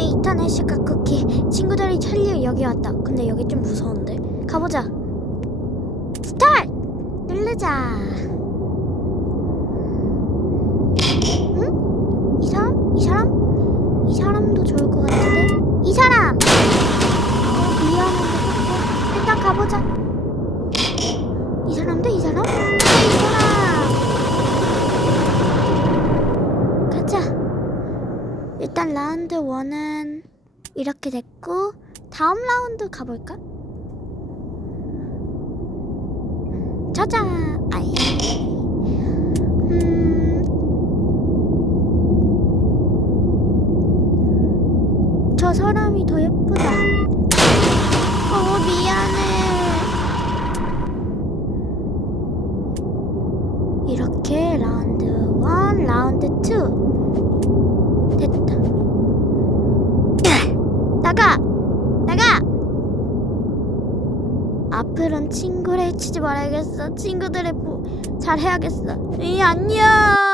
이탄 해시카 쿠키. 친구들이 찰리 여기 왔다. 근데 여기 좀 무서운데. 가보자. 스타트! 누르자. 응? 이 사람? 이 사람? 이 사람도 좋을 것 같은데? 이 사람! 어, 미안한데. 일단 가보자. 일단 라운드 1은 이렇게 됐고 다음 라운드 가볼까? 짜잔! 아이. 음. 저 사람이 더 예쁘다. 어, 미안해. 이렇게 라운드 1, 라운드 2. 됐다. 나가! 나가! 앞으로는 친구를 해치지 말아야겠어. 친구들의 보, 잘 해야겠어. 이 안녕!